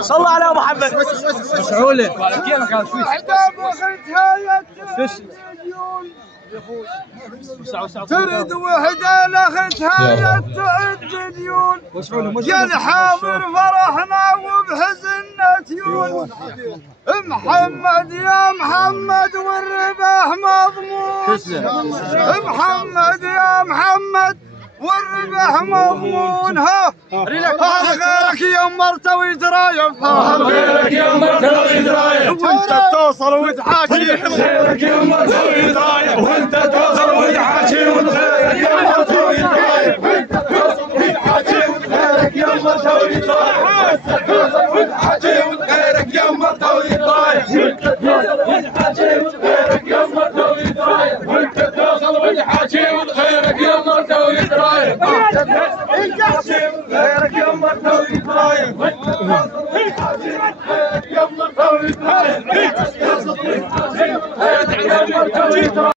صلى على محمد. مسعولة ترد وحدة لختها تعد ديون يا الحاضر فرحنا وبحزننا تيون محمد يا محمد والرباح مضمون محمد يا محمد والربح مضمون. ها غيرك يا مرتوي درايم غيرك يا مرتوي درايم وانت توصل وتحاكي غيرك يا مرتوي درايم وانت توصل وتحاكي غيرك يا مرتوي درايم وانت توصل وتحاكي غيرك يا مرتوي درايم وانت توصل وتحاكي غيرك يا مرتوي درايم وانت توصل وتحاكي غيرك يا مرتوي درايم وانت توصل وتحاكي غيرك يا مرتوي درايم غيرك يا مرتوي درايم غيرك يا مرتوي درايم